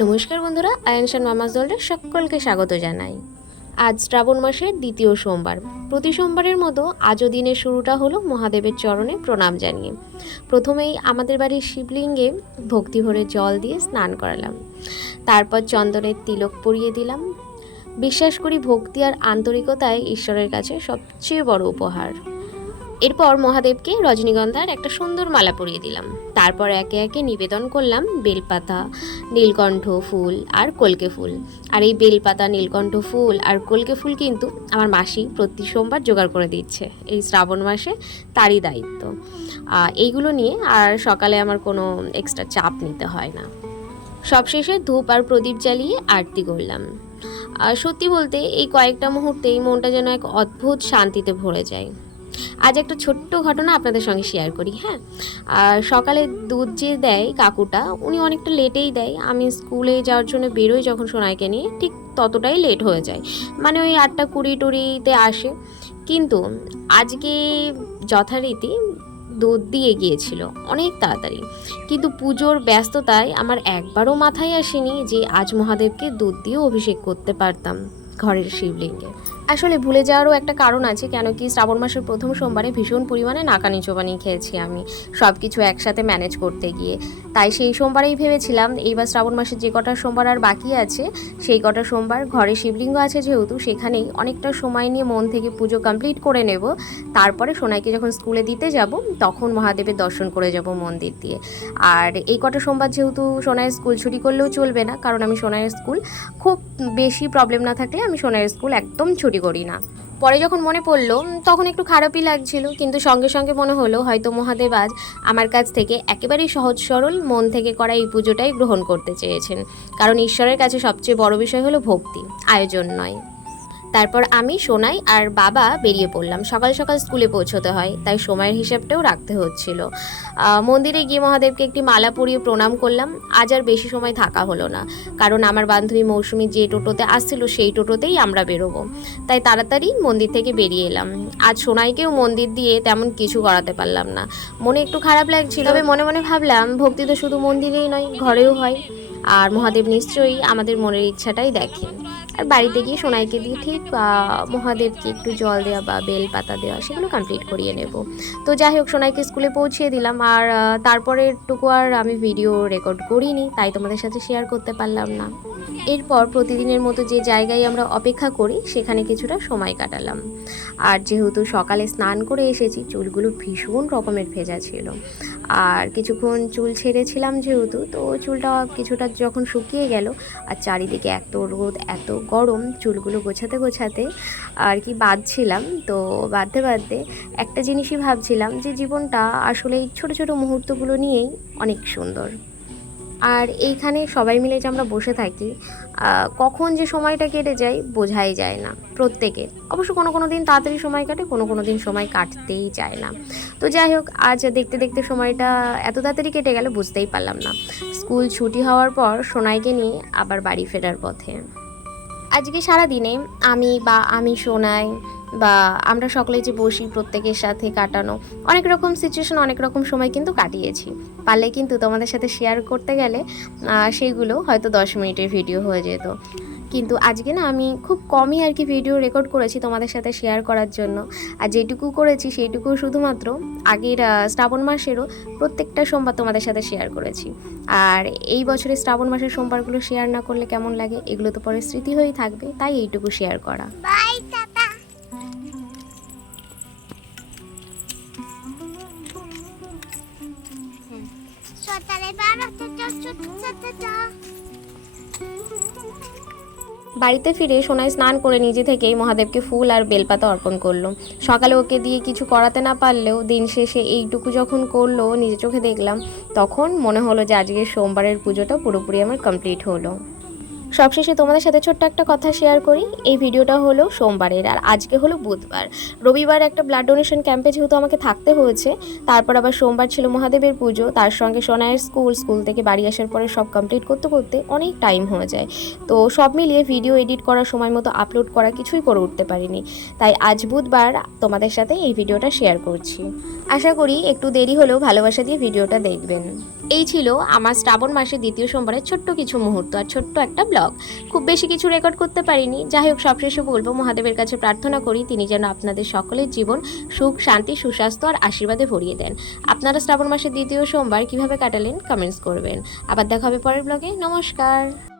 নমস্কার বন্ধুরা, আয়ানশান মামাস দলের সকলকে স্বাগত জানাই। আজ শ্রাবণ মাসের দ্বিতীয় সোমবার। প্রতি সোমবারের মতো আজও দিনের শুরুটা হলো মহাদেবের চরণে প্রণাম জানিয়ে। প্রথমেই আমাদের বাড়ির শিবলিঙ্গে ভক্তি ভরে জল দিয়ে স্নান করালাম। তারপর চন্দনের তিলক পরিয়ে দিলাম। বিশ্বাস করি ভক্তি আর আন্তরিকতায় ঈশ্বরের কাছে সবচেয়ে বড় উপহার। এরপর মহাদেবকে রজনীগন্ধার একটা সুন্দর মালা পরিয়ে দিলাম। তারপর একে একে নিবেদন করলাম বেলপাতা, নীলকণ্ঠ ফুল আর কলকে ফুল। আর এই বেলপাতা, নীলকণ্ঠ ফুল আর কলকে ফুল কিন্তু আমার মাসি প্রতি সোমবার জোগাড় করে দিচ্ছে এই শ্রাবণ মাসে, তারই দায়িত্ব। এইগুলো নিয়ে আর সকালে আমার কোনো এক্সট্রা চাপ নিতে হয় না। সবশেষে ধূপ আর প্রদীপ জ্বালিয়ে আরতি করলাম। আর সত্যি বলতে এই কয়েকটা মুহূর্তেই মনটা যেন এক অদ্ভুত শান্তিতে ভরে যায়। আজ একটা ছোট্ট ঘটনা আপনাদের সঙ্গে শেয়ার করি। হ্যাঁ, আর সকালে দুধ যে দেয় কাকুটা, উনি অনেকটা লেটেই দেয়। আমি স্কুলে যাওয়ার জন্য বেরোই যখন সোনাইকে নিয়ে, ঠিক ততটাই লেট হয়ে যায়, মানে ওই 8:20 আসে। কিন্তু আজকে যথারীতি দুধ দিয়ে গিয়েছিল অনেক তাড়াতাড়ি, কিন্তু পুজোর ব্যস্ততায় আমার একবারও মাথায় আসেনি যে আজ মহাদেবকে দুধ দিয়ে অভিষেক করতে পারতাম ঘরের শিবলিঙ্গে। আসলে ভুলে যাওয়ারও একটা কারণ আছে, কেন কি শ্রাবণ মাসের প্রথম সোমবারে ভীষণ পরিমাণে নাকানি চোবানি খেয়েছি আমি সব কিছু একসাথে ম্যানেজ করতে গিয়ে। তাই সেই সোমবারেই ভেবেছিলাম এইবার শ্রাবণ মাসের যে কটা সোমবার আর বাকি আছে সেই কটা সোমবার ঘরে শিবলিঙ্গ আছে যেহেতু, সেখানেই অনেকটা সময় নিয়ে মন থেকে পুজো কমপ্লিট করে নেব। তারপরে সোনাইকে যখন স্কুলে দিতে যাব তখন মহাদেবের দর্শন করে যাব মন্দির দিয়ে। আর এই কটা সোমবার যেহেতু সোনাইয়ের স্কুল ছুটি করলেও চলবে না, কারণ আমি সোনাইয়ের স্কুল খুব বেশি প্রবলেম না থাকলে আমি সোনাইয়ের স্কুল একদম ছুটি করি না। পরে যখন মনে পড়লো তখন একটু খারাপই লাগছিল, কিন্তু সঙ্গে সঙ্গে মনে হলো হয়তো মহাদেব আজ আমার কাছ থেকে একেবারেই সহজ সরল মন থেকে করা এই পুজোটাই গ্রহণ করতে চেয়েছেন। কারণ ঈশ্বরের কাছে সবচেয়ে বড় বিষয় হলো ভক্তি, আয়োজন নয়। তারপর আমি, সোনাই আর বাবা বেরিয়ে পড়লাম। সকাল সকাল স্কুলে পৌঁছতে হয়, তাই সময়ের হিসাবটাও রাখতে হচ্ছিল। মন্দিরে গিয়ে মহাদেবকে একটি মালা পরিয়ে প্রণাম করলাম। আজ আর বেশি সময় থাকা হলো না, কারণ আমার বান্ধবী মৌসুমী যে টোটোতে আসছিল সেই টোটোতেই আমরা বেরোবো। তাই তাড়াতাড়ি মন্দির থেকে বেরিয়ে এলাম। আজ সোনাইকেও মন্দির দিয়ে তেমন কিছু করাতে পারলাম না, মনে একটু খারাপ লাগছিল। তবে মনে মনে ভাবলাম ভক্তি তো শুধু মন্দিরেই নয়, ঘরেও হয়, আর মহাদেব নিশ্চয়ই আমাদের মনের ইচ্ছাটাই দেখেন। আর বাড়িতে গিয়ে সোনাইকে দিয়ে ঠিক মহাদেবকে একটু জল দেওয়া বা বেল পাতা দেওয়া সেগুলো কমপ্লিট করিয়ে নেব। তো যাই হোক, সোনাইকে স্কুলে পৌঁছিয়ে দিলাম। আর তারপরেরটুকু আর আমি ভিডিও রেকর্ড করিনি, তাই তোমাদের সাথে শেয়ার করতে পারলাম না। এরপর প্রতিদিনের মতো যে জায়গায় আমরা অপেক্ষা করি সেখানে কিছুটা সময় কাটালাম। আর যেহেতু সকালে স্নান করে এসেছি, চুলগুলো ভীষণ রকমের ভেজা ছিল। আর কিছুক্ষণ চুল ছেড়েছিলাম যেহেতু, তো চুলটা কিছুটা যখন শুকিয়ে গেল আর চারিদিকে এত রোদ এত গরম, চুলগুলো গোছাতে গোছাতে আর কি বাঁধছিলাম। তো বাঁধতে বাঁধতে একটা জিনিসই ভাবছিলাম যে জীবনটা আসলে এই ছোটো ছোটো মুহূর্তগুলো নিয়েই অনেক সুন্দর। আর এইখানে সবাই মিলে যে আমরা বসে থাকি, কখন যে সময়টা কেটে যায় বোঝাই যায় না প্রত্যেকের। অবশ্য কোনো কোনো দিন তাড়াতাড়ি সময় কাটে, কোনো কোনো দিন সময় কাটতেই চায় না। তো যাই হোক, আজ দেখতে দেখতে সময়টা এত তাড়াতাড়ি কেটে গেল বুঝতেই পারলাম না। স্কুল ছুটি হওয়ার পর সোনাইকে নিয়ে আবার বাড়ি ফেরার পথে আজকে সারাদিনে আমি সোনাই বা আমরা সকলে যে বসি প্রত্যেকের সাথে কাটানো অনেক রকম সিচুয়েশন, অনেক রকম সময় কিন্তু কাটিয়েছি। পারলে কিন্তু তোমাদের সাথে শেয়ার করতে গেলে সেইগুলো হয়তো 10 মিনিটের ভিডিও হয়ে যেত। কিন্তু আজকে না আমি খুব কমই আর কি ভিডিও রেকর্ড করেছি তোমাদের সাথে শেয়ার করার জন্য। আর যেটুকু করেছি সেইটুকু শুধুমাত্র আগের শ্রাবণ মাসেরও প্রত্যেকটা সোমবার তোমাদের সাথে শেয়ার করেছি। আর এই বছরের শ্রাবণ মাসের সোমবারগুলো শেয়ার না করলে কেমন লাগে, এগুলো তো পরে স্মৃতি হয়েই থাকবে, তাই এইটুকু শেয়ার করা। Bye, tata. বাড়িতে ফিরে সোনাই স্নান করে নিজে থেকেই মহাদেবকে ফুল আর বেলপাতা অর্পণ করলো। সকালে ওকে দিয়ে কিছু করাতে না পারলেও দিন শেষে এইটুকু যখন করলো নিজে চোখে দেখলাম, তখন মনে হলো যে আজকের সোমবারের পুজোটা পুরোপুরি আমার কমপ্লিট হলো। সবশেষে তোমাদের সাথে ছোট্ট একটা কথা শেয়ার করি। এই ভিডিওটা হলো সোমবারের, আর আজকে হলো বুধবার। রবিবার একটা ব্লাড ডোনেশন ক্যাম্পে যেহেতু আমাকে থাকতে হয়েছে, তারপর আবার সোমবার ছিল মহাদেবের পুজো, তার সঙ্গে সোনাইয়ের স্কুল থেকে বাড়ি আসার পরে সব কমপ্লিট করতে করতে অনেক টাইম হয়ে যায়। তো সব মিলিয়ে ভিডিও এডিট করার সময় মতো আপলোড করা কিছুই করে উঠতে পারিনি। তাই আজ বুধবার তোমাদের সাথে এই ভিডিওটা শেয়ার করছি। আশা করি একটু দেরি হলেও ভালোবাসা দিয়ে ভিডিওটা দেখবেন। এই ছিল আমার শ্রাবণ মাসের দ্বিতীয় সোমবারের ছোট্ট কিছু মুহূর্ত আর ছোট্ট একটা ব্লগ। খুব বেশি কিছু রেকর্ড করতে পারিনি, যাই হোক সবশেষে বলবো মহাদেবের কাছে প্রার্থনা করি তিনি যেন আপনাদের সকলের জীবন সুখ, শান্তি, সুস্বাস্থ্য আর আশীর্বাদে ভরিয়ে দেন। আপনারা শ্রাবণ মাসের দ্বিতীয় সোমবার কিভাবে কাটালেন কমেন্টস করবেন। আবার দেখা হবে পরের ব্লগে। নমস্কার।